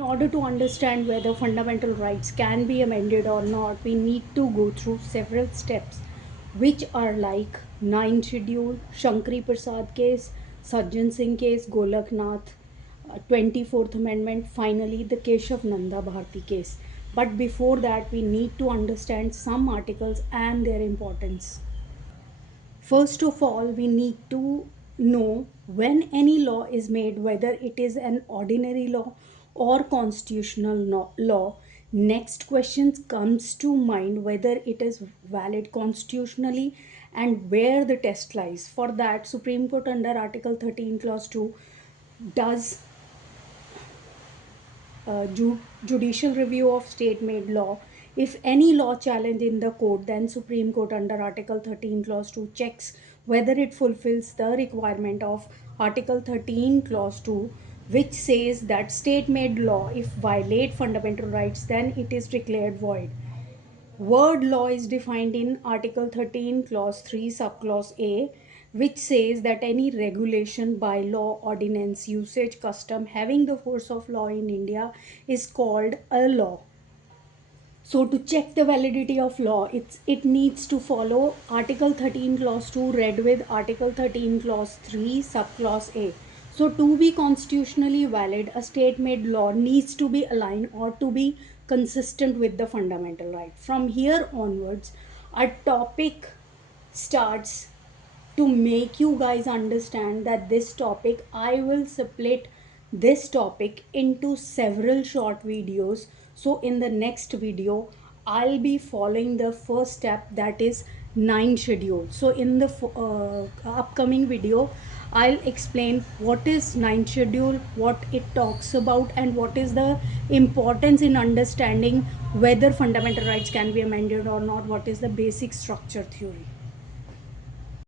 In order to understand whether fundamental rights can be amended or not, we need to go through several steps, which are like 9 schedule, Shankari Prasad case, Sajjan Singh case, Golaknath, 24th Amendment, finally the Keshav Nanda Bharti case. But before that, we need to understand some articles and their importance. First of all, we need to know when any law is made, whether it is an ordinary law or constitutional law. Next question comes to mind, whether it is valid constitutionally and where the test lies. For that, Supreme Court under Article 13 Clause 2 does judicial review of state made law. If any law challenge in the court, then Supreme Court under Article 13 Clause 2 checks whether it fulfills the requirement of Article 13 Clause 2, which says that state made law, if violate fundamental rights, then it is declared void. Word law is defined in Article 13, Clause 3, Subclause A, which says that any regulation, by law, ordinance, usage, custom having the force of law in India is called a law. So to check the validity of law, it needs to follow Article 13 Clause 2 read with Article 13 Clause 3 Subclause A. So to be constitutionally valid, a state-made law needs to be aligned or to be consistent with the fundamental right. From here onwards, our topic starts. To make you guys understand that this topic, I will split this topic into several short videos. So in the next video, I'll be following the first step, that is 9 schedule. So in the upcoming video, I'll explain what is 9 schedule, what it talks about, and what is the importance in understanding whether fundamental rights can be amended or not, what is the basic structure theory.